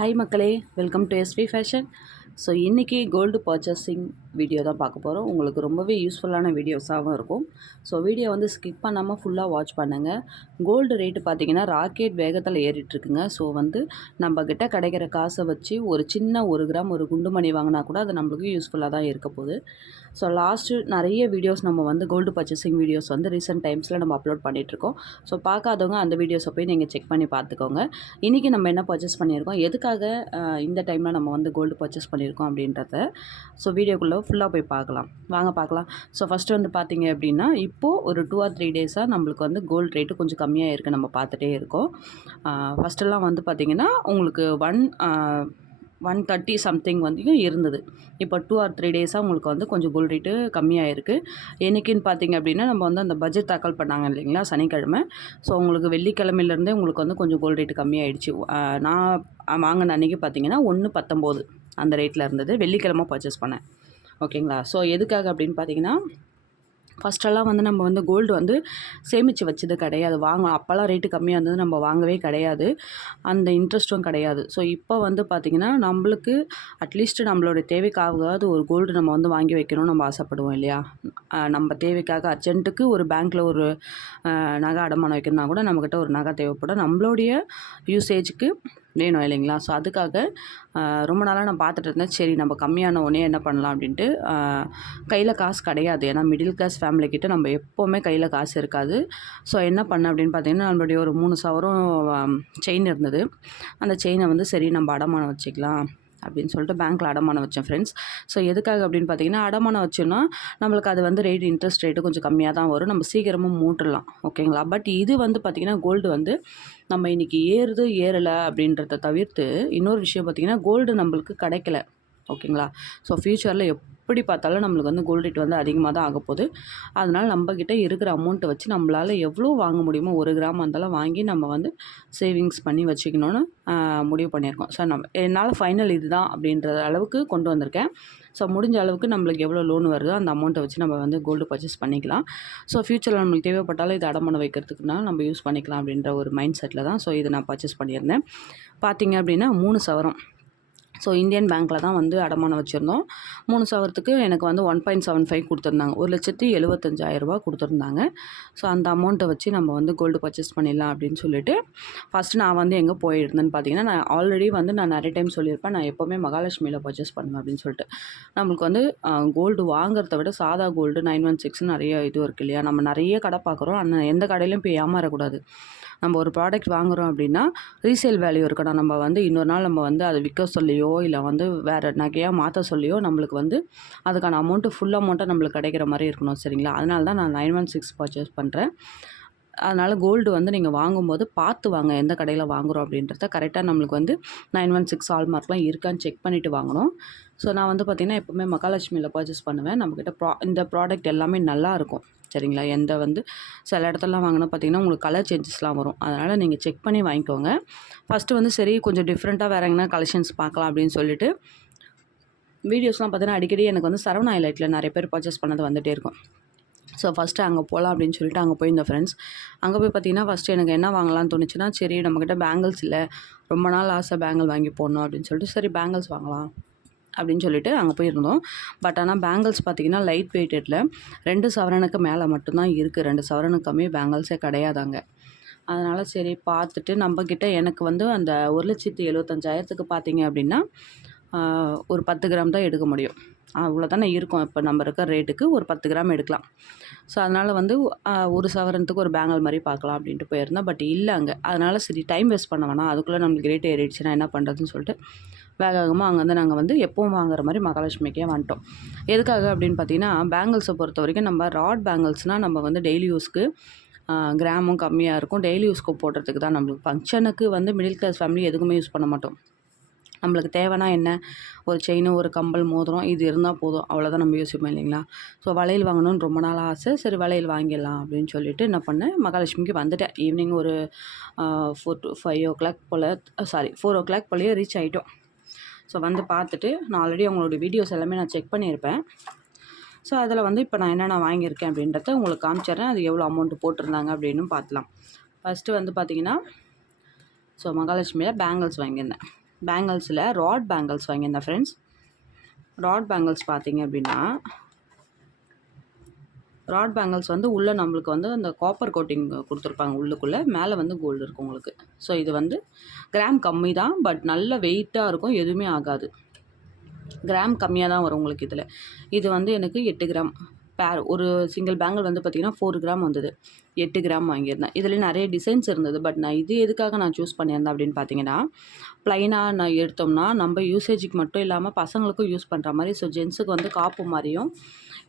Hi மக்களே. Welcome to SP fashion so இன்றைக்கி gold purchasing video தான் பார்க்க போகிறோம் உங்களுக்கு ரொம்பவே யூஸ்ஃபுல்லான வீடியோஸாகவும் இருக்கும். ஸோ வீடியோ வந்து ஸ்கிப் பண்ணாமல் ஃபுல்லாக வாட்ச் பண்ணுங்கள் கோல்டு ரேட்டு பார்த்தீங்கன்னா ராக்கெட் வேகத்தில் ஏறிட்டுருக்குங்க ஸோ வந்து நம்மக்கிட்ட கிடைக்கிற காசை வச்சு ஒரு சின்ன ஒரு கிராம் ஒரு குண்டு மணி வாங்கினா கூட அது நம்மளுக்கு யூஸ்ஃபுல்லாக தான் இருக்க போகுது. ஸோ லாஸ்ட்டு நிறைய வீடியோஸ் நம்ம வந்து கோல்டு பர்ச்சேசிங் வீடியோஸ் வந்து ரீசெண்ட் டைம்ஸில் நம்ம அப்லோட் பண்ணிகிட்ருக்கோம் ஸோ பார்க்காதவங்க அந்த வீடியோஸை போய் நீங்கள் செக் பண்ணி பார்த்துக்கோங்க. இன்றைக்கி நம்ம என்ன பர்ச்சேஸ் பண்ணியிருக்கோம்? எதுக்காக இந்த டைமில் நம்ம வந்து கோல்டு பர்ச்சேஸ் பண்ணியிருக்கோம்? அப்படின்றத. ஸோ வீடியோக்குள்ளே ஃபுல்லாக போய் பார்க்கலாம். வாங்க பார்க்கலாம். ஸோ ஃபஸ்ட்டு வந்து பார்த்தீங்க அப்படின்னா இப்போது ஒரு டூ ஆர் த்ரீ டேஸாக நம்மளுக்கு வந்து கோல்டு ரேட்டு கொஞ்சம் கம்மியாக இருக்குது நம்ம பார்த்துட்டே இருக்கோம். ஃபஸ்ட்டெல்லாம் வந்து பார்த்திங்கன்னா உங்களுக்கு ஒன் ஒன் தேர்ட்டி சம்திங் வந்து இருந்தது. இப்போ டூ ஆர் த்ரீ டேஸாக உங்களுக்கு வந்து கொஞ்சம் கோல்ட் ரேட்டு கம்மியாக இருக்குது என்னைக்குன்னு பார்த்தீங்க அப்படின்னா நம்ம வந்து அந்த பட்ஜெட் தாக்கல் பண்ணாங்க இல்லைங்களா சனிக்கிழமை. ஸோ உங்களுக்கு வெள்ளிக்கிழமையிலேருந்தே உங்களுக்கு வந்து கொஞ்சம் கோல்ட் ரேட்டு கம்மியாயிடுச்சு. நான் வாங்கின அன்றைக்கி பார்த்தீங்கன்னா ஒன்று பத்தொம்போது. அந்த ரேட்டில் இருந்தது. வெள்ளிக்கிழமை பர்ச்சேஸ் பண்ணேன். ஓகேங்களா ஸோ எதுக்காக அப்படின்னு பார்த்தீங்கன்னா ஃபஸ்ட்டெல்லாம் வந்து நம்ம வந்து கோல்டு வந்து சேமித்து வச்சது கிடையாது. வாங்க அப்போல்லாம் ரேட்டு கம்மியாக இருந்தது. நம்ம வாங்கவே கிடையாது. அந்த இன்ட்ரெஸ்ட்டும் கிடையாது. ஸோ இப்போ வந்து பார்த்திங்கன்னா நம்மளுக்கு அட்லீஸ்ட் நம்மளோட தேவைக்காவது ஒரு கோல்டு நம்ம வந்து வாங்கி வைக்கணும்னு நம்ம ஆசைப்படுவோம் இல்லையா? நம்ம தேவைக்காக அர்ஜென்ட்டுக்கு ஒரு பேங்க்கில் ஒரு நகை அடமானம் வைக்கணும்னா கூட நம்மக்கிட்ட ஒரு நகை தேவைப்படும். நம்மளுடைய யூசேஜுக்கு வேணும் இல்லைங்களா? ஸோ அதுக்காக ரொம்ப நாளாக நான் பார்த்துட்டு இருந்தேன். சரி நம்ம கம்மியான உடனே என்ன பண்ணலாம் அப்படின்ட்டு கையில் காசு கிடையாது. ஏன்னா மிடில் கிளாஸ் ஃபேமிலிக்கிட்ட நம்ம எப்போவுமே கையில் காசு இருக்காது. ஸோ என்ன பண்ண அப்படின்னு பார்த்தீங்கன்னா நம்மளுடைய ஒரு மூணு சவரம் செயின் இருந்தது. அந்த செயினை வந்து சரி நம்ம அடமானம் வச்சுக்கலாம். அப்படின்னு சொல்லிட்டு பேங்க்கில் அடமானம் வச்சேன் ஃப்ரெண்ட்ஸ் ஸோ எதுக்காக அப்படின்னு பார்த்தீங்கன்னா அடமானம் வச்சோன்னா நம்மளுக்கு அது வந்து ரேட் இன்ட்ரெஸ்ட் ரேட்டு கொஞ்சம் கம்மியாக தான் வரும். நம்ம சீக்கிரமாக மூட்டுடலாம் ஓகேங்களா பட் இது வந்து பார்த்திங்கன்னா கோல்டு வந்து நம்ம இன்றைக்கி ஏறுது ஏறலை அப்படின்றத தவிர்த்து இன்னொரு விஷயம் பார்த்திங்கன்னா கோல்டு நம்மளுக்கு கிடைக்கல. ஓகேங்களா? ஸோ ஃப்யூச்சரில் எப்படி பார்த்தாலும் நம்மளுக்கு வந்து கோல்ட் ரேட் வந்து அதிகமாக தான் ஆக போகுது. அதனால் நம்மக்கிட்ட இருக்கிற அமௌண்ட்டை வச்சு நம்மளால் எவ்வளோ வாங்க முடியுமோ ஒரு கிராம் இருந்தாலும் வாங்கி நம்ம வந்து சேவிங்ஸ் பண்ணி வச்சுக்கணும்னு முடிவு பண்ணியிருக்கோம். ஸோ நம்ம என்னால் ஃபைனல் இதுதான் அப்படின்ற அளவுக்கு கொண்டு வந்திருக்கேன். ஸோ முடிஞ்ச அளவுக்கு நம்மளுக்கு எவ்வளோ லோன் வருதோ அந்த அமௌண்ட்டை வச்சு நம்ம வந்து கோல்டு பர்ச்சேஸ் பண்ணிக்கலாம். ஸோ ஃப்யூச்சரில் நம்மளுக்கு தேவைப்பட்டாலும் இது அடமானம் வைக்கிறதுக்குனா நம்ம யூஸ் பண்ணிக்கலாம் அப்படின்ற ஒரு மைண்ட் செட்டில் தான் ஸோ இதை நான் பர்ச்சேஸ் பண்ணியிருந்தேன். பார்த்தீங்க அப்படின்னா மூணு சவரம். ஸோ இந்தியன் பேங்க்கில் தான் வந்து அடமானம் வச்சுருந்தோம். மூணு சவரத்துக்கு எனக்கு வந்து ஒன் பாயிண்ட் செவன் ஃபைவ் கொடுத்துருந்தாங்க. ஒரு லட்சத்தி எழுபத்தஞ்சாயிரரூபா கொடுத்துருந்தாங்க. ஸோ அந்த அமௌண்ட்டை வச்சு நம்ம வந்து கோல்டு பர்ச்சேஸ் பண்ணிடலாம் அப்படின்னு சொல்லிட்டு ஃபஸ்ட்டு நான் வந்து எங்கே போயிருந்தேன்னு பார்த்தீங்கன்னா நான் ஆல்ரெடி வந்து நான் நிறைய டைம் சொல்லியிருப்பேன். நான் எப்போவுமே மகாலட்சுமியில் பர்ச்சேஸ் பண்ணுவேன் அப்படின்னு சொல்லிட்டு. நம்மளுக்கு வந்து கோல்டு வாங்குறத விட சாதா கோல்டு நைன் ஒன் சிக்ஸ் நிறைய இது இருக்குது இல்லையா? நம்ம நிறைய கடை பார்க்குறோம் ஆனால் எந்த கடையிலையும் போய் ஏமாறக்கூடாது. நம்ம ஒரு ப்ராடக்ட் வாங்குறோம் அப்படின்னா ரீசேல் வேல்யூ இருக்கணும். நம்ம வந்து இன்னொரு நாள் நம்ம வந்து அதை விற்க சொல்லியோ இல்லை வந்து வேறு நகையாக மாற்ற சொல்லியோ நம்மளுக்கு வந்து அதுக்கான அமௌண்ட்டு ஃபுல் அமௌண்ட்டாக நம்மளுக்கு கிடைக்கிற மாதிரி இருக்கணும் சரிங்களா? அதனால தான் நான் நைன் ஒன் சிக்ஸ் பர்ச்சேஸ் பண்ணுறேன் அதனால் கோல்டு வந்து நீங்கள் வாங்கும்போது பார்த்து வாங்க எந்த கடையில் வாங்குறோம் அப்படின்றத கரெக்டாக நம்மளுக்கு வந்து நைன் ஒன் சிக்ஸ் ஆல் மார்க்லாம் இருக்கான்னு செக் பண்ணிவிட்டு வாங்கணும். ஸோ நான் வந்து பார்த்திங்கன்னா எப்போவுமே மகாலட்சுமியில் பர்ச்சேஸ் பண்ணுவேன். நம்மக்கிட்ட ப்ரா இந்த ப்ராடக்ட் எல்லாமே நல்லா இருக்கும். சரிங்களா? எந்த வந்து சில இடத்துலலாம் வாங்கினா பார்த்தீங்கன்னா உங்களுக்கு கலர் சேஞ்சஸ்லாம் வரும். அதனால் நீங்கள் செக் பண்ணி வாங்கிக்கோங்க. ஃபஸ்ட்டு வந்து சரி கொஞ்சம் டிஃப்ரெண்ட்டாக வேறு எங்கன்னா கலெக்ஷன்ஸ் பார்க்கலாம் அப்படின்னு சொல்லிட்டு வீடியோஸ்லாம் பார்த்தீங்கன்னா அடிக்கடி எனக்கு வந்து சரவணா ஹைலைட்டில் நிறைய பேர் பர்ச்சேஸ் பண்ணது வந்துகிட்டே இருக்கும். ஸோ ஃபஸ்ட்டு அங்கே போகலாம் அப்படின்னு சொல்லிட்டு அங்கே போயிருந்தோம் ஃப்ரெண்ட்ஸ் அங்கே போய் பார்த்தீங்கன்னா ஃபஸ்ட்டு எனக்கு என்ன வாங்கலாம்னு தோணுச்சுன்னா சரி நம்மக்கிட்ட பேங்கிள்ஸ் இல்லை ரொம்ப நாள் ஆசை பேங்கிள் வாங்கி போடணும் அப்படின்னு சொல்லிட்டு சரி பேங்கிள்ஸ் வாங்கலாம். அப்படின்னு சொல்லிட்டு அங்கே போயிருந்தோம். பட் ஆனால் பேங்கிள்ஸ் பார்த்தீங்கன்னா லைட் வெயிட்டடில் ரெண்டு சவரனுக்கு மேலே மட்டும்தான் இருக்குது ரெண்டு சவரனுக்கு கம்மி பேங்கிள்ஸே கிடையாதாங்க. அதனால் சரி பார்த்துட்டு நம்மக்கிட்ட எனக்கு வந்து அந்த ஒரு லட்சத்தி எழுபத்தஞ்சாயிரத்துக்கு பார்த்தீங்க அப்படின்னா ஒரு பத்து கிராம் தான் எடுக்க முடியும். அவ்வளோ தானே இருக்கும். இப்போ நம்ம இருக்கிற ரேட்டுக்கு ஒரு பத்து கிராம் எடுக்கலாம். ஸோ அதனால் வந்து ஒரு சவரனத்துக்கு ஒரு பேங்கல் மாதிரி பார்க்கலாம் அப்படின்ட்டு போயிருந்தேன். பட் இல்லை அங்கே. அதனால் சரி டைம் வேஸ்ட் பண்ண வேணாம். அதுக்குள்ளே நம்மளுக்கு ரேட் ஏறிடுச்சுன்னா என்ன பண்ணுறதுன்னு சொல்லிட்டு வேக வேகமாக அங்கேருந்து நாங்கள் வந்து எப்பவும் வாங்குற மாதிரி மகாலட்சுமிக்கே வந்துட்டோம். எதுக்காக அப்படின்னு பார்த்தீங்கன்னா பேங்கிள்ஸை பொறுத்த வரைக்கும் நம்ம ராட் பேங்கிள்ஸ்னால் நம்ம வந்து டெய்லி யூஸ்க்கு கிராமும் கம்மியாக இருக்கும். டெய்லி யூஸ்க்கு போடுறதுக்கு தான் நம்மளுக்கு. ஃபங்க்ஷனுக்கு வந்து மிடில் கிளாஸ் ஃபேமிலி எதுக்குமே யூஸ் பண்ண மாட்டோம். நம்மளுக்கு தேவைன்னா என்ன? ஒரு செயின் ஒரு கம்பல் மோதிரம் இது இருந்தால் போதும். அவ்வளோதான் நம்ம யோசிப்போம் இல்லைங்களா? ஸோ வளையல் வாங்கணும்னு ரொம்ப நாள் ஆசை. சரி வளையல் வாங்கிடலாம் அப்படின்னு சொல்லிட்டு என்ன பண்ணேன்? மகாலட்சுமிக்கு வந்துட்டேன். ஈவினிங் ஒரு four to five o'clock போல் சாரி ஃபோர் ஓ கிளாக் போலயே ரீச் ஆகிட்டோம் ஸோ வந்து பார்த்துட்டு நான் ஆல்ரெடி அவங்களோட வீடியோஸ் எல்லாமே நான் செக் பண்ணியிருப்பேன். ஸோ அதில் வந்து இப்போ நான் என்னென்ன வாங்கியிருக்கேன் அப்படின்றத உங்களுக்கு காமிச்சிடுறேன். அது எவ்வளோ அமௌண்ட் போட்டிருந்தாங்க அப்படின்னு பார்த்துலாம். ஃபஸ்ட்டு வந்து பார்த்தீங்கன்னா ஸோ மகாலட்சுமியில் பேங்கிள்ஸ் வாங்கியிருந்தேன். பேங்கிள்ஸில் ராட் பேங்கிள்ஸ் வாங்கியிருந்தேன் ஃப்ரெண்ட்ஸ் ராட் பேங்கிள்ஸ் பார்த்தீங்க அப்படின்னா ராட் பேங்கிள்ஸ் வந்து உள்ளே நம்மளுக்கு வந்து அந்த காப்பர் கோட்டிங் கொடுத்துருப்பாங்க உள்ளுக்குள்ளே. மேலே வந்து கோல்டு இருக்கும் உங்களுக்கு. ஸோ இது வந்து கிராம் கம்மி தான் பட் நல்ல வெயிட்டாக இருக்கும் எதுவுமே ஆகாது. கிராம் கம்மியாக தான் வரும் உங்களுக்கு இதில். இது வந்து எனக்கு எட்டு கிராம் பேர் ஒரு சிங்கிள் பேங்கிள் வந்து பார்த்திங்கன்னா ஃபோர் கிராம் வந்தது. எட்டு கிராம் வாங்கியிருந்தேன். இதில் நிறைய டிசைன்ஸ் இருந்தது. பட் நான் இது எதுக்காக நான் சூஸ் பண்ணியிருந்தேன் அப்படின்னு பார்த்தீங்கன்னா ப்ளைனாக நான் எடுத்தோம்னா நம்ம யூசேஜுக்கு மட்டும் இல்லாமல் பசங்களுக்கும் யூஸ் பண்ணுற மாதிரி ஸோ ஜென்ஸுக்கு வந்து காப்பு மாதிரியும்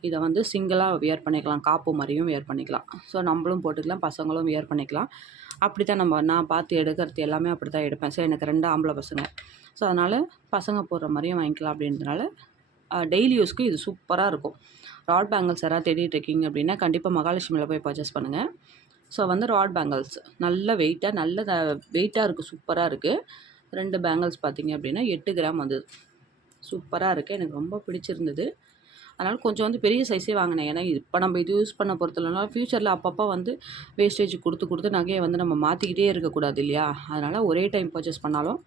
இதை வந்து சிங்கிளாக வியர் பண்ணிக்கலாம். காப்பு மாதிரியும் வியர் பண்ணிக்கலாம். ஸோ நம்மளும் போட்டுக்கலாம் பசங்களும் வியர் பண்ணிக்கலாம். அப்படி தான் நம்ம நான் பார்த்து எடுக்கிறது எல்லாமே அப்படி தான் எடுப்பேன். ஸோ எனக்கு ரெண்டு ஆம்பளை பசங்க. ஸோ அதனால் பசங்க போடுற மாதிரியும் வாங்கிக்கலாம் அப்படின்றதுனால டெய்லி யூஸ்க்கு இது சூப்பராக இருக்கும். ராட் பேங்கிள்ஸ் யாராவது தேடிட்டு இருக்கீங்க அப்படின்னா கண்டிப்பாக மகாலட்சுமியில் போய் பர்ச்சேஸ் பண்ணுங்கள் ஸோ வந்து ராட் பேங்கிள்ஸ் நல்ல வெயிட்டாக நல்ல வெயிட்டாக இருக்குது சூப்பராக இருக்குது ரெண்டு பேங்கிள்ஸ் பார்த்தீங்க அப்படின்னா எட்டு கிராம் வந்தது சூப்பராக இருக்குது எனக்கு ரொம்ப பிடிச்சிருந்தது. அதனால் கொஞ்சம் வந்து பெரிய சைஸே வாங்கினேன். ஏன்னா இப்போ நம்ம இது யூஸ் பண்ண பொறுத்தலனால ஃப்யூச்சரில் அப்பப்போ வந்து வேஸ்டேஜ் கொடுத்து கொடுத்து நகையை வந்து நம்ம மாற்றிக்கிட்டே இருக்கக்கூடாது இல்லையா? அதனால் ஒரே டைம் பர்ச்சேஸ் பண்ணாலும்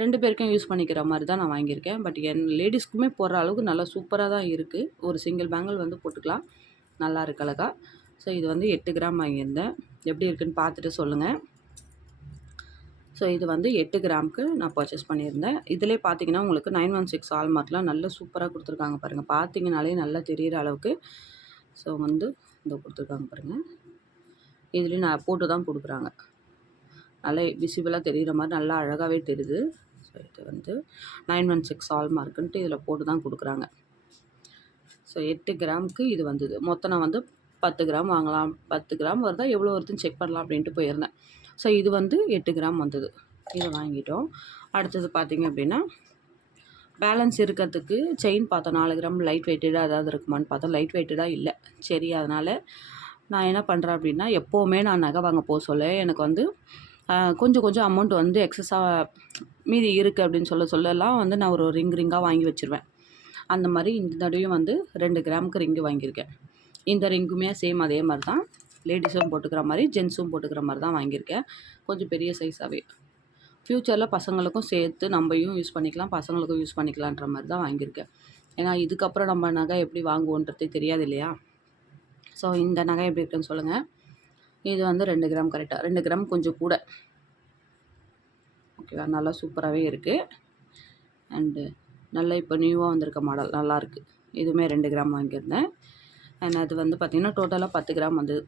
ரெண்டு பேருக்கும் யூஸ் பண்ணிக்கிற மாதிரி தான் நான் வாங்கியிருக்கேன். பட் என் லேடிஸ்க்குமே போடுற அளவுக்கு நல்லா சூப்பராக தான் இருக்குது ஒரு சிங்கிள் பேங்கிள் வந்து போட்டுக்கலாம். நல்லா இருக்கு அழகா. ஸோ இது வந்து எட்டு கிராம் வாங்கியிருந்தேன். எப்படி இருக்குன்னு பார்த்துட்டு சொல்லுங்கள் ஸோ இது வந்து எட்டு கிராமுக்கு நான் பர்ச்சேஸ் பண்ணியிருந்தேன். இதிலே பார்த்தீங்கன்னா உங்களுக்கு நைன் ஒன் சிக்ஸ் ஆல்மார்க்லாம் நல்ல சூப்பராக கொடுத்துருக்காங்க பாருங்கள் பார்த்தீங்கனாலே நல்லா தெரிகிற அளவுக்கு. ஸோ வந்து இதை கொடுத்துருக்காங்க பாருங்கள் இதுலேயும் நான் போட்டு தான் கொடுக்குறாங்க. நல்லா விசிபிளாக தெரிகிற மாதிரி நல்லா அழகாகவே தெரியுது. ஸோ இது வந்து நைன் ஒன் சிக்ஸ் ஆல் மார்க்குன்ட்டு இதில் போட்டு தான் கொடுக்குறாங்க. ஸோ எட்டு கிராமுக்கு இது வந்தது. மொத்தம் நான் வந்து பத்து கிராம் வாங்கலாம் பத்து கிராம் வருதா எவ்வளோ வருதுன்னு செக் பண்ணலாம் அப்படின்ட்டு போயிருந்தேன். ஸோ இது வந்து எட்டு கிராம் வந்தது. இதை வாங்கிட்டோம். அடுத்தது பார்த்திங்க அப்படின்னா பேலன்ஸ் இருக்கிறதுக்கு செயின் பார்த்தோம் நாலு கிராம் லைட் வெயிட்டடாக ஏதாவது இருக்குமான்னு பார்த்தோம் லைட் வெயிட்டடாக இல்லை. சரி அதனால் நான் என்ன பண்ணுறேன் அப்படின்னா எப்போவுமே நான் நகை வாங்க போக சொல்ல. எனக்கு வந்து கொஞ்சம் கொஞ்சம் அமௌண்ட் வந்து எக்ஸஸாக மீதி இருக்குது அப்படின்னு சொல்ல சொல்லலாம். வந்து நான் ஒரு ரிங் ரிங்காக வாங்கி வச்சுருவேன். அந்த மாதிரி இந்த தடவையும் வந்து ரெண்டு கிராமுக்கு ரிங்கு வாங்கியிருக்கேன். இந்த ரிங்குமே சேம் அதே மாதிரி தான் லேடிஸும் போட்டுக்கிற மாதிரி ஜென்ஸும் போட்டுக்கிற மாதிரி தான் வாங்கியிருக்கேன். கொஞ்சம் பெரிய சைஸாகவே ஃப்யூச்சரில் பசங்களுக்கும் சேர்த்து நம்மையும் யூஸ் பண்ணிக்கலாம் பசங்களுக்கும் யூஸ் பண்ணிக்கலான்ற மாதிரி தான் வாங்கியிருக்கேன். ஏன்னா இதுக்கப்புறம் நம்ம நகை எப்படி வாங்குவோன்றதே தெரியாது இல்லையா? ஸோ இந்த நகை எப்படி இருக்குன்னு சொல்லுங்கள் இது வந்து ரெண்டு கிராம் கரெக்டாக ரெண்டு கிராம் கொஞ்சம் கூட. ஓகேவா நல்லா சூப்பராகவே இருக்குது அண்டு நல்லா இப்போ நியூவாக வந்திருக்க மாடல் நல்லாயிருக்கு இதுவுமே ரெண்டு கிராம் வாங்கியிருந்தேன். அண்ட் அது வந்து பார்த்திங்கன்னா டோட்டலாக பத்து கிராம் வந்தது.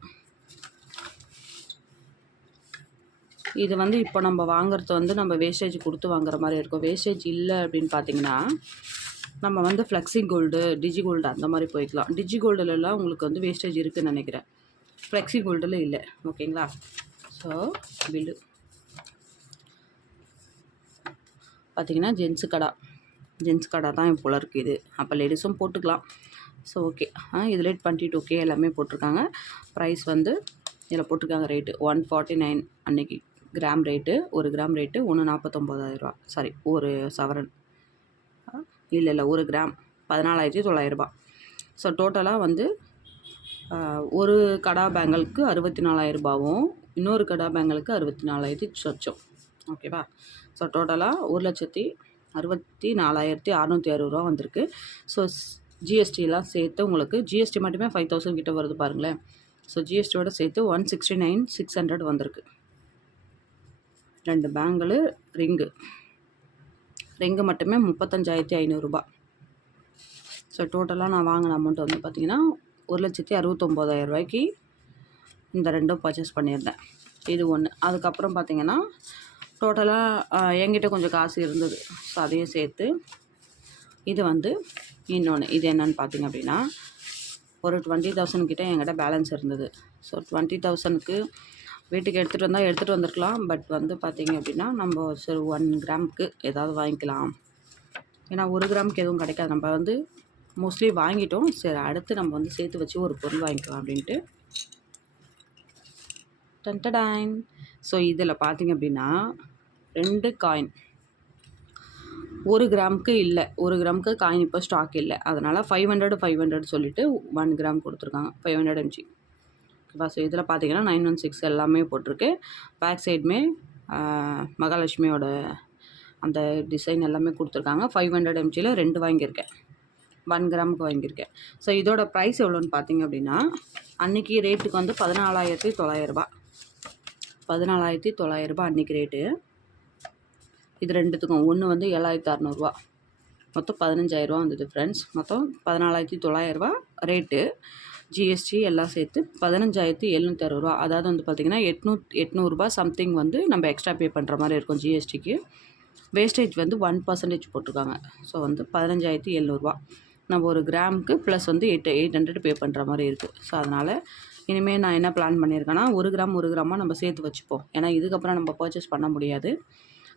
இது வந்து இப்போ நம்ம வாங்குறது வந்து நம்ம வேஸ்டேஜ் கொடுத்து வாங்குற மாதிரி இருக்கும். வேஸ்டேஜ் இல்லை அப்படின்னு பார்த்தீங்கன்னா நம்ம வந்து ஃப்ளெக்ஸி கோல்டு டிஜி கோல்டு அந்த மாதிரி போய்க்கலாம். டிஜி கோல்டுலலாம் உங்களுக்கு வந்து வேஸ்டேஜ் இருக்குதுன்னு நினைக்கிறேன். ஃப்ளெக்ஸி கோல்டில் இல்லை. ஓகேங்களா ஸோ பில்லு பார்த்திங்கன்னா ஜென்ஸு கடை. ஜென்ஸ் கடை தான் போல் இருக்குது இது. அப்போ லேடிஸும் போட்டுக்கலாம். ஸோ ஓகே ஆ இதில் டுவெண்ட்டி டூ கே எல்லாமே போட்டிருக்காங்க. ப்ரைஸ் வந்து இதில் போட்டிருக்காங்க ரேட்டு ஒன் ஃபார்ட்டி நைன் அன்னைக்கு கிராம் ரேட்டு ஒரு கிராம் ரேட்டு ஒன்று நாற்பத்தொம்போதாயிரரூபா சாரி ஒரு சவரன். இல்லை இல்லை ஒரு கிராம் பதினாலாயிரத்தி தொள்ளாயிரரூபா ஸோ டோட்டலாக வந்து ஒரு கடா பேங்கலுக்கு அறுபத்தி நாலாயிரரூபாவும் இன்னொரு கடா பேங்கலுக்கு அறுபத்தி நாலாயிரத்தி சொச்சம் ஓகேவா ஸோ டோட்டலாக ஒரு லட்சத்தி அறுபத்தி நாலாயிரத்தி அறநூற்றி அறுபது ரூபா வந்திருக்கு. ஸோ ஜிஎஸ்டிலாம் சேர்த்து உங்களுக்கு ஜிஎஸ்டி மட்டுமே ஃபைவ் தௌசண்ட் கிட்ட வருது பாருங்களேன். ஸோ ஜிஎஸ்டியோட சேர்த்து one sixty nine six hundred வந்திருக்கு. ரெண்டு பேங்கிள் ரிங்கு ரிங்கு மட்டுமே முப்பத்தஞ்சாயிரத்தி ஐநூறுரூபா ஸோ டோட்டலாக நான் வாங்கின அமௌண்ட் வந்து பார்த்திங்கன்னா ஒரு லட்சத்தி அறுபத்தொம்போதாயிரம் ரூபாய்க்கு இந்த ரெண்டும் பர்ச்சேஸ் பண்ணியிருந்தேன். இது ஒன்று அதுக்கப்புறம் பார்த்திங்கன்னா டோட்டலாக என்கிட்ட கொஞ்சம் காசு இருந்தது. ஸோ அதையும் சேர்த்து இது வந்து இன்னொன்று இது என்னென்னு பார்த்திங்க அப்படின்னா ஒரு டுவெண்ட்டி தௌசண்ட் கிட்டே என்கிட்ட பேலன்ஸ் இருந்தது. ஸோ டுவெண்ட்டி தௌசண்ட்க்கு வீட்டுக்கு எடுத்துகிட்டு வந்தால் எடுத்துகிட்டு வந்திருக்கலாம். பட் வந்து பார்த்திங்க அப்படின்னா நம்ம சரி ஒன் கிராமுக்கு ஏதாவது வாங்கிக்கலாம். ஏன்னா ஒரு கிராமுக்கு எதுவும் கிடைக்காது. நம்ம வந்து மோஸ்ட்லி வாங்கிட்டோம். சரி அடுத்து நம்ம வந்து சேர்த்து வச்சு ஒரு பொருள் வாங்கிக்கலாம் அப்படின்ட்டு. டன்டடாயின் ஸோ இதில் பார்த்திங்க அப்படின்னா ரெண்டு காயின் ஒரு கிராமுக்கு இல்லை. ஒரு கிராமுக்கு காயின் இப்போ ஸ்டாக் இல்லை. அதனால் ஃபைவ் ஹண்ட்ரட் ஃபைவ் ஹண்ட்ரட் சொல்லிவிட்டு ஒன் கிராம் கொடுத்துருக்காங்க. ஃபைவ் ஹண்ட்ரட் எம்ஜி ஓகேவா ஸோ இதில் பார்த்தீங்கன்னா நைன் ஒன் சிக்ஸ் எல்லாமே போட்டிருக்கு. பேக் சைடுமே மகாலட்சுமியோட அந்த டிசைன் எல்லாமே கொடுத்துருக்காங்க. ஃபைவ் ஹண்ட்ரட் எம்ஜியில் ரெண்டு வாங்கியிருக்கேன். ஒன் கிராமுக்கு வாங்கியிருக்கேன். ஸோ இதோட ப்ரைஸ் எவ்வளோன்னு பார்த்தீங்க அப்படின்னா அன்றைக்கி ரேட்டுக்கு வந்து பதினாலாயிரத்தி தொள்ளாயிரரூபா பதினாலாயிரத்தி தொள்ளாயிரரூபா அன்றைக்கி ரேட்டு இது ரெண்டுத்துக்கும் ஒன்று வந்து ஏழாயிரத்து அறநூறுவா. மொத்தம் பதினஞ்சாயிரரூபா வந்தது ஃப்ரெண்ட்ஸ் மொத்தம் பதினாலாயிரத்தி தொள்ளாயிரரூபா ரேட்டு ஜிஎஸ்டி எல்லாம் சேர்த்து பதினஞ்சாயிரத்தி எழுநூற்றி அறுபது ரூபா அதாவது வந்து பார்த்திங்கன்னா எட்நூ எட்நூறுபா சம்திங் வந்து நம்ம எக்ஸ்ட்ரா பே பண்ணுற மாதிரி இருக்கும் ஜிஎஸ்டிக்கு வேஸ்டேஜ் வந்து ஒன் பர்சன்டேஜ் போட்டிருக்காங்க. ஸோ வந்து பதினஞ்சாயிரத்தி எழுநூறுபா. நம்ம ஒரு கிராமுக்கு ப்ளஸ் வந்து எயிட் எயிட் ஹண்ட்ரட் பே பண்ணுற மாதிரி இருக்குது ஸோ அதனால் இனிமேல் நான் என்ன பிளான் பண்ணியிருக்கேன்னா ஒரு கிராம் ஒரு கிராமாக நம்ம சேர்த்து வச்சுப்போம். ஏன்னா இதுக்கப்புறம் நம்ம பர்ச்சேஸ் பண்ண முடியாது.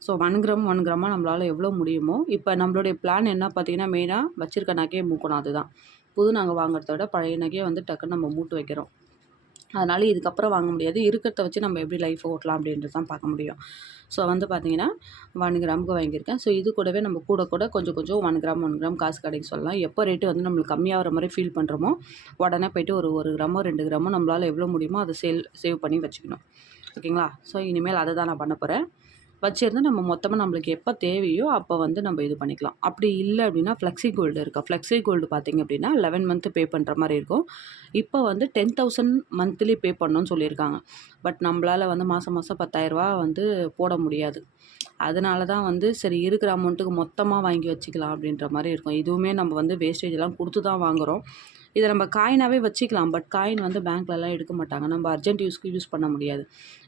ஸோ ஒன் கிராம் ஒன் கிராமாக நம்மளால் எவ்வளோ முடியுமோ இப்போ நம்மளுடைய பிளான் என்ன பார்த்தீங்கன்னா மெயினாக வச்சுருக்க நகையை மூக்கணும். அதுதான். புது நாங்கள் வாங்குறத விட பழைய நகையை வந்து டக்குன்னு நம்ம மூட்டு வைக்கிறோம். அதனால் இதுக்கப்புறம் வாங்க முடியாது. இருக்கிறத வச்சு நம்ம எப்படி லைஃப் ஓட்டலாம் அப்படின்றது தான் பார்க்க முடியும். ஸோ வந்து பார்த்தீங்கன்னா ஒன் கிராமுக்கு வாங்கியிருக்கேன். ஸோ இது கூடவே நம்ம கூட கூட கொஞ்சம் கொஞ்சம் ஒன் கிராம் ஒன் கிராம் காசு கிடைக்க சொல்லலாம். எப்போ ரேட்டு வந்து நம்மளுக்கு கம்மியாகிற மாதிரி ஃபீல் பண்ணுறோமோ உடனே போய்ட்டு ஒரு ஒரு கிராமோ ரெண்டு கிராமோ நம்மளால் எவ்வளோ முடியுமோ அதை சேல் சேவ் பண்ணி வச்சுக்கணும். ஓகேங்களா ஸோ இனிமேல் அதை தான் நான் பண்ண போகிறேன் வச்சுருந்து நம்ம மொத்தமாக நம்மளுக்கு எப்போ தேவையோ அப்போ வந்து நம்ம இது பண்ணிக்கலாம். அப்படி இல்லை அப்படின்னா ஃப்ளெக்ஸி கோல்டு இருக்கா? ஃப்ளெக்ஸி கோல்டு பார்த்திங்க அப்படின்னா லெவன் மந்த்து பே பண்ணுற மாதிரி இருக்கும். இப்போ வந்து டென் தௌசண்ட் மந்த்லி பே பண்ணணும்னு சொல்லியிருக்காங்க. பட் நம்மளால் வந்து மாதம் மாதம் பத்தாயிரரூபா வந்து போட முடியாது. அதனால தான் வந்து சரி இருக்கிற அமௌண்ட்டுக்கு மொத்தமாக வாங்கி வச்சுக்கலாம் அப்படின்ற மாதிரி இருக்கும். இதுவுமே நம்ம வந்து வேஸ்டேஜ்லாம் கொடுத்து தான் வாங்குகிறோம் இதை நம்ம காயினாகவே வச்சுக்கலாம். பட் காயின் வந்து பேங்க்லலாம் எடுக்க மாட்டாங்க. நம்ம அர்ஜென்ட் யூஸ்க்கு யூஸ் பண்ண முடியாது.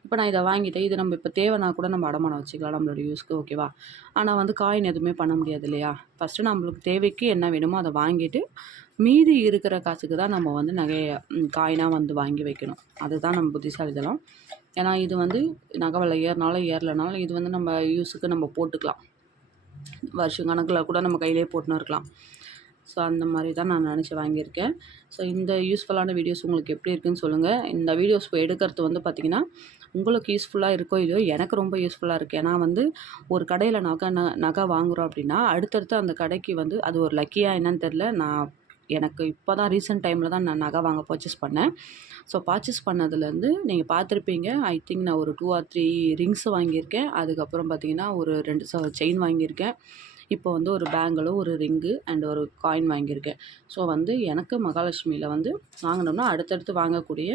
இப்போ நான் இதை வாங்கிட்டேன். இது நம்ம இப்போ தேவைனா கூட நம்ம அடமானம் வச்சுக்கலாம் நம்மளோட யூஸ்க்கு ஓகேவா ஆனால் வந்து காயின் எதுவுமே பண்ண முடியாது இல்லையா? ஃபஸ்ட்டு நம்மளுக்கு தேவைக்கு என்ன வேணுமோ அதை வாங்கிட்டு மீதி இருக்கிற காசுக்கு தான் நம்ம வந்து நகையை காயினாக வந்து வாங்கி வைக்கணும். அதுதான் நம்ம புத்திசாலிதனம் ஏன்னா இது வந்து நகை விலை ஏறினாலும் ஏறலைனாலும் இது வந்து நம்ம யூஸுக்கு நம்ம போட்டுக்கலாம். வருஷம் கணக்கில் கூட நம்ம கையிலே போட்டுன்னு இருக்கலாம். ஸோ அந்த மாதிரி தான் நான் நினச்சி வாங்கியிருக்கேன். ஸோ இந்த யூஸ்ஃபுல்லான வீடியோஸ் உங்களுக்கு எப்படி இருக்குன்னு சொல்லுங்கள் இந்த வீடியோஸ் எடுக்கிறது வந்து பார்த்திங்கன்னா உங்களுக்கு யூஸ்ஃபுல்லாக இருக்கோ இல்லையோ எனக்கு ரொம்ப யூஸ்ஃபுல்லாக இருக்குது ஏன்னா வந்து ஒரு கடையில் நகை ந நகை வாங்குகிறோம் அப்படின்னா அடுத்தடுத்து அந்த கடைக்கு வந்து அது ஒரு லக்கியாக என்னன்னு தெரில நான் எனக்கு இப்போ தான் ரீசெண்ட் டைமில் தான் நான் நகை வாங்க பர்ச்சேஸ் பண்ணேன். ஸோ பர்ச்சேஸ் பண்ணதுலேருந்து நீங்கள் பார்த்துருப்பீங்க ஐ திங்க் நான் ஒரு டூ ஆர் த்ரீ ரிங்ஸ் வாங்கியிருக்கேன். அதுக்கப்புறம் பார்த்தீங்கன்னா ஒரு ரெண்டு செயின் வாங்கியிருக்கேன். இப்போ வந்து ஒரு பேங்கிலும் ஒரு ரிங்கு அண்ட் ஒரு காயின் வாங்கியிருக்கேன். ஸோ வந்து எனக்கு மகாலட்சுமியில் வந்து வாங்கினோம்னா அடுத்தடுத்து வாங்கக்கூடிய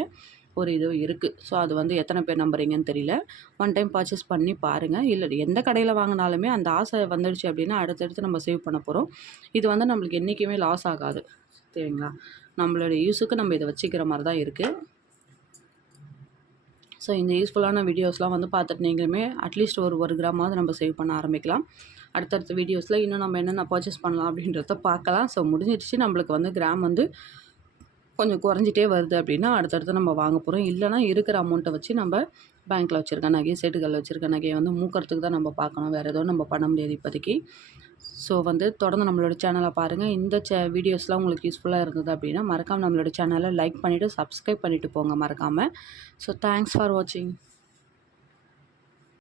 ஒரு இது இருக்குது ஸோ அது வந்து எத்தனை பேர் நம்புறீங்கன்னு தெரியல. ஒன் டைம் பர்ச்சேஸ் பண்ணி பாருங்கள் இல்லை எந்த கடையில் வாங்கினாலுமே அந்த ஆசை வந்துடுச்சு அப்படின்னா அடுத்தடுத்து நம்ம சேவ் பண்ண போகிறோம் இது வந்து நம்மளுக்கு என்றைக்குமே லாஸ் ஆகாது. சரிங்களா? நம்மளுடைய யூஸுக்கு நம்ம இதை வச்சுக்கிற மாதிரி தான் இருக்குது ஸோ இந்த யூஸ்ஃபுல்லான வீடியோஸ்லாம் வந்து பார்த்துட்டு நீங்களுமே அட்லீஸ்ட் ஒரு ஒரு கிராமாவது நம்ம சேவ் பண்ண ஆரம்பிக்கலாம். அடுத்தடுத்த வீடியோஸில் இன்னும் நம்ம என்னென்ன பர்ச்சேஸ் பண்ணலாம் அப்படின்றத பார்க்கலாம். ஸோ முடிஞ்சிடுச்சு. நம்மளுக்கு வந்து கிராம் வந்து கொஞ்சம் குறைஞ்சிட்டே வருது அப்படின்னா அடுத்தடுத்து நம்ம வாங்க போகிறோம் இல்லைனா இருக்கிற அமௌண்ட்டை வச்சு நம்ம பேங்க்கில் வச்சுருக்க நகை செட்டுகளில் வச்சுருக்க நகையை வந்து மூக்கிறதுக்கு தான் நம்ம பார்க்கணும். வேறு எதுவும் நம்ம பண்ண முடியாது இப்போதைக்கு. ஸோ வந்து தொடர்ந்து நம்மளோட சேனலை பாருங்கள் இந்த சே வீடியோஸ்லாம் உங்களுக்கு யூஸ்ஃபுல்லாக இருந்தது அப்படின்னா மறக்காமல் நம்மளோட சேனலை லைக் பண்ணிவிட்டு சப்ஸ்கிரைப் பண்ணிவிட்டு போங்க மறக்காமல் ஸோ தேங்க்ஸ் ஃபார் வாட்சிங்